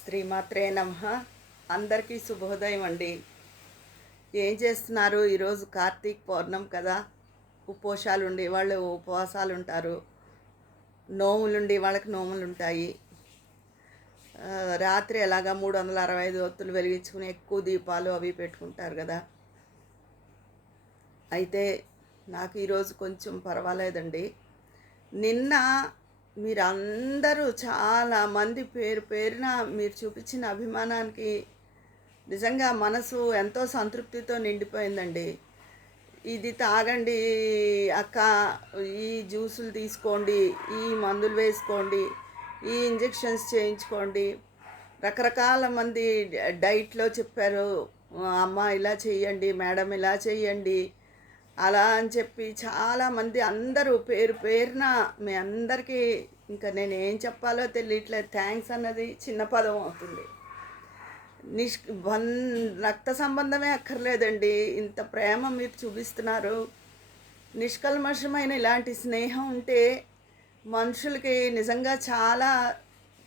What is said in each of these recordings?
శ్రీమాత్రే నమః. అందరికీ శుభోదయం అండి. ఏం చేస్తున్నారు? ఈరోజు కార్తీక పౌర్ణమి కదా. ఉపవాసాలు ఉండే వాళ్ళు ఉపవాసాలు ఉంటారు, నోములుండి వాళ్ళకి నోములు ఉంటాయి. రాత్రి ఎలాగా 365 ఒత్తులు వెలిగించుకుని ఎక్కువ దీపాలు అవి పెట్టుకుంటారు కదా. అయితే నాకు ఈరోజు కొంచెం పర్వాలేదండి. నిన్న మీరందరూ చాలామంది పేరు పేరున మీరు చూపించిన అభిమానానికి నిజంగా మనసు ఎంతో సంతృప్తితో నిండిపోయిందండి. ఇది తాగండి అక్క, ఈ జ్యూసులు తీసుకోండి, ఈ మందులు వేసుకోండి, ఈ ఇంజెక్షన్స్ చేయించుకోండి, రకరకాల మంది డైట్లో చెప్పారు. అమ్మ ఇలా చెయ్యండి, మేడం ఇలా చెయ్యండి, అలా అని చెప్పి చాలామంది అందరూ పేరు పేరున మీ అందరికీ ఇంకా నేను ఏం చెప్పాలో తెలియట్లేదు. థ్యాంక్స్ అన్నది చిన్న పదం అవుతుంది. నిష్ బన్ రక్త సంబంధమే అక్కర్లేదండి, ఇంత ప్రేమ మీరు చూపిస్తున్నారు. నిష్కల్మషమైన ఇలాంటి స్నేహం ఉంటే మనుషులకి నిజంగా చాలా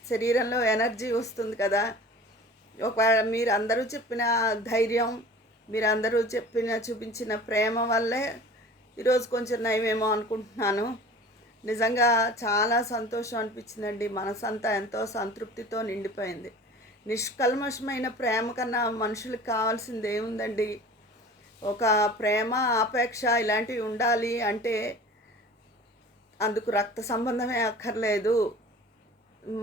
శరీరంలో ఎనర్జీ వస్తుంది కదా. ఒకవేళ మీరు అందరూ చెప్పిన ధైర్యం, మీరందరూ చూపించిన ప్రేమ వల్లే ఈరోజు కొంచెం నయమేమో అనుకుంటున్నాను. నిజంగా చాలా సంతోషం అనిపించిందండి. మనసంతా ఎంతో సంతృప్తితో నిండిపోయింది. నిష్కల్మషమైన ప్రేమ కన్నా మనుషులకు కావాల్సింది ఏముందండి? ఒక ప్రేమ, ఆపేక్ష ఇలాంటివి ఉండాలి అంటే అందుకు రక్త సంబంధమే అక్కర్లేదు.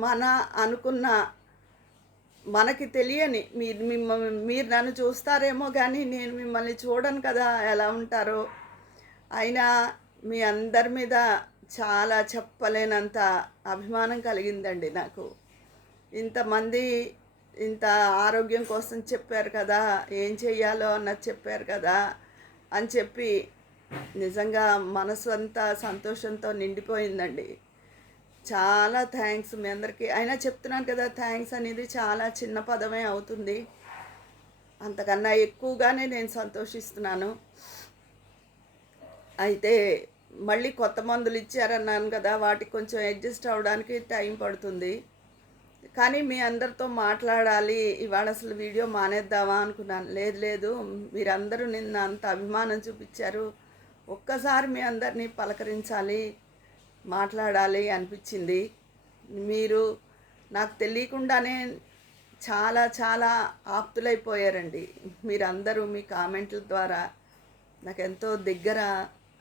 మన అనుకున్న మనకి తెలియని మీరు నన్ను చూస్తారేమో కానీ నేను మిమ్మల్ని చూడను కదా ఎలా ఉంటారో. అయినా మీ అందరి మీద చాలా చెప్పలేనంత అభిమానం కలిగిందండి నాకు. ఇంతమంది ఇంత ఆరోగ్యం కోసం చెప్పారు కదా, ఏం చెయ్యాలో అన్నది చెప్పారు కదా అని చెప్పి నిజంగా మనసు అంతా సంతోషంతో నిండిపోయిందండి. చాలా థ్యాంక్స్ మీ అందరికీ. అయినా చెప్తున్నాను కదా, థ్యాంక్స్ అనేది చాలా చిన్న పదమే అవుతుంది. అంతకన్నా ఎక్కువగానే నేను సంతోషిస్తున్నాను. అయితే మళ్ళీ కొత్త మందులు ఇచ్చారన్నాను కదా, వాటికి కొంచెం అడ్జస్ట్ అవ్వడానికి టైం పడుతుంది. కానీ మీ అందరితో మాట్లాడాలి ఇవాళ, అసలు వీడియో మానేద్దామా అనుకున్నాను. లేదు, మీరందరూ నిన్న అంత అభిమానం చూపించారు, ఒక్కసారి మీ అందరినీ పలకరించాలి, మాట్లాడాలి అనిపించింది. మీరు నాకు తెలియకుండానే చాలా చాలా ఆప్తులైపోయారండి. మీరందరూ మీ కామెంట్ల ద్వారా నాకు ఎంతో దగ్గర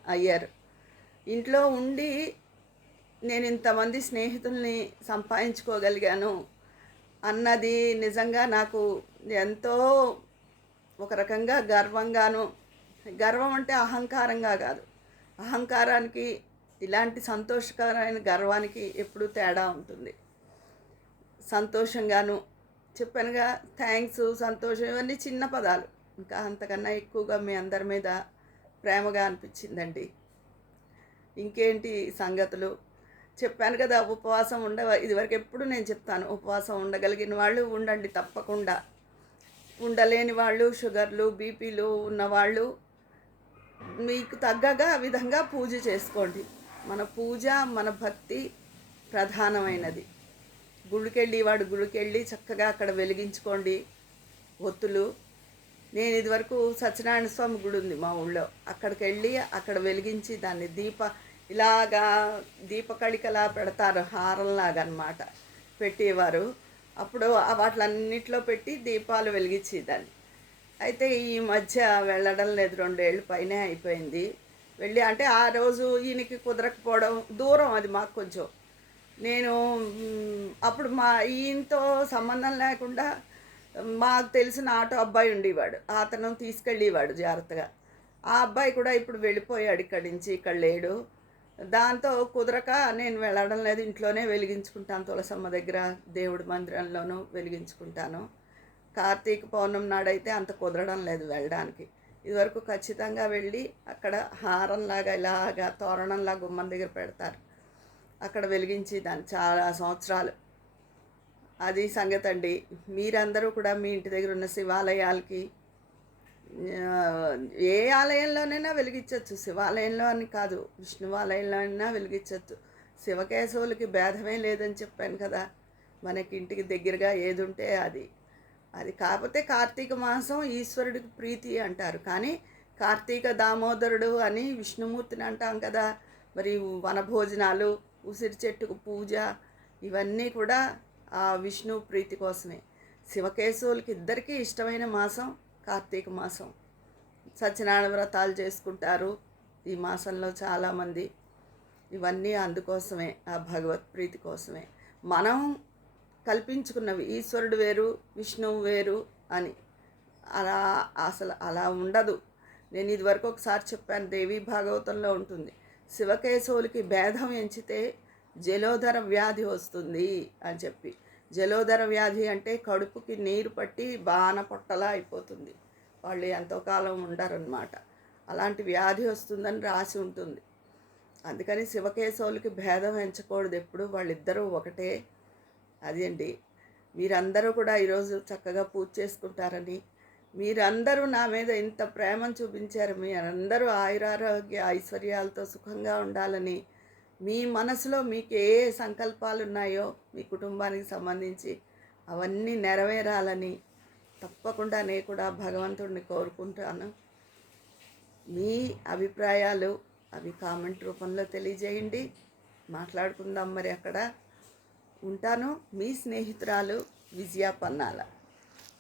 అయ్యారు. ఇంట్లో ఉండి నేను ఇంతమంది స్నేహితుల్ని సంపాదించుకోగలిగాను అన్నది నిజంగా నాకు ఎంతో ఒక రకంగా గర్వంగాను. గర్వం అంటే అహంకారంగా కాదు, అహంకారానికి ఇలాంటి సంతోషకరమైన గర్వానికి ఎప్పుడూ తేడా ఉంటుంది. సంతోషంగాను చెప్పానుగా, థ్యాంక్స్, సంతోషం ఇవన్నీ చిన్న పదాలు. ఇంకా అంతకన్నా ఎక్కువగా మీ అందరి మీద ప్రేమగా అనిపించిందండి. ఇంకేంటి సంగతులు? చెప్పాను కదా, ఉపవాసం ఇదివరకు ఎప్పుడు నేను చెప్తాను, ఉపవాసం ఉండగలిగిన వాళ్ళు ఉండండి తప్పకుండా. ఉండలేని వాళ్ళు, షుగర్లు, బీపీలు ఉన్నవాళ్ళు మీకు తగ్గగా ఆ విధంగా పూజ చేసుకోండి. మన పూజ, మన భక్తి ప్రధానమైనది. గుడికెళ్ళి చక్కగా అక్కడ వెలిగించుకోండి ఒత్తులు. నేను ఇదివరకు సత్యనారాయణ స్వామి గుడి ఉంది మా ఊళ్ళో, అక్కడికి వెళ్ళి అక్కడ వెలిగించి దాన్ని ఇలాగా దీపకళికలా పెడతారు, హారంలాగా అన్నమాట పెట్టేవారు. అప్పుడు వాటిలన్నిట్లో పెట్టి దీపాలు వెలిగించేదాన్ని. అయితే ఈ మధ్య వెళ్ళడం లేదు, 2 ఏళ్ళు పైనే అయిపోయింది వెళ్ళి. అంటే ఆ రోజు ఈయనకి కుదరకపోవడం, దూరం అది మాకు కొంచెం. నేను అప్పుడు ఈయనతో సంబంధం లేకుండా మాకు తెలిసిన ఆటో అబ్బాయి ఉండేవాడు, అతను తీసుకెళ్ళేవాడు జాగ్రత్తగా. ఆ అబ్బాయి కూడా ఇప్పుడు వెళ్ళిపోయాడు ఇక్కడి నుంచి, ఇక్కడ లేడు. దాంతో కుదరక నేను వెళ్ళడం లేదు, ఇంట్లోనే వెలిగించుకుంటాను. తులసమ్మ దగ్గర దేవుడి మందిరంలోనూ వెలిగించుకుంటాను. కార్తీక పౌర్ణమి నాడైతే అంత కుదరడం లేదు వెళ్ళడానికి. ఇదివరకు ఖచ్చితంగా వెళ్ళి అక్కడ హారంలాగా ఇలాగా తోరణంలా గుమ్మం దగ్గర పెడతారు, అక్కడ వెలిగించి దాన్ని చాలా సంవత్సరాలు. అది సంగతి అండి. మీరందరూ కూడా మీ ఇంటి దగ్గర ఉన్న శివాలయాలకి, ఏ ఆలయంలోనైనా వెలిగించవచ్చు, శివాలయంలో అని కాదు, విష్ణువాలయంలో అయినా వెలిగించవచ్చు. శివకేశవులకి భేదమే లేదని చెప్పాను కదా. మనకి ఇంటికి దగ్గరగా ఏది ఉంటే అది. అది కాకపోతే కార్తీక మాసం ఈశ్వరుడికి ప్రీతి అంటారు. కానీ కార్తీక దామోదరుడు అని విష్ణుమూర్తిని అంటాం కదా! మరి వనభోజనాలు, ఉసిరి చెట్టుకు పూజ ఇవన్నీ కూడా ఆ విష్ణు ప్రీతి కోసమే. శివకేశవులకి ఇద్దరికీ ఇష్టమైన మాసం కార్తీక మాసం. సత్యనారాయణ వ్రతాలు చేసుకుంటారు ఈ మాసంలో చాలామంది. ఇవన్నీ అందుకోసమే, ఆ భగవత్ ప్రీతి కోసమే. మనం కల్పించుకున్నవి ఈశ్వరుడు వేరు, విష్ణువు వేరు అని. అలా అసలు అలా ఉండదు. నేను ఇదివరకు ఒకసారి చెప్పాను, దేవీ భాగవతంలో ఉంటుంది. శివకేశవులకి భేదం ఎంచితే జలోదర వ్యాధి వస్తుంది అని చెప్పి. జలోదర వ్యాధి అంటే కడుపుకి నీరు పట్టి బాణ పొట్టలా అయిపోతుంది, వాళ్ళు ఎంతో కాలం ఉండరన్నమాట. అలాంటి వ్యాధి వస్తుందని రాసి ఉంటుంది. అందుకని శివకేశవులకి భేదం ఎంచకూడదు ఎప్పుడు, వాళ్ళిద్దరూ ఒకటే. అది అండి. మీరందరూ కూడా ఈరోజు చక్కగా పూజ చేసుకుంటారని, మీరందరూ నా మీద ఇంత ప్రేమను చూపించారు, మీరందరూ ఆయురారోగ్య ఐశ్వర్యాలతో సుఖంగా ఉండాలని, మీ మనసులో మీకు ఏ సంకల్పాలు ఉన్నాయో మీ కుటుంబానికి సంబంధించి అవన్నీ నెరవేరాలని తప్పకుండా నేను కూడా భగవంతుడిని కోరుకుంటాను. మీ అభిప్రాయాలు అవి కామెంట్ రూపంలో తెలియజేయండి, మాట్లాడుకుందాం. మరి అక్కడ ఉంటాను. మీ స్నేహితురాలు విజయ పన్నాల.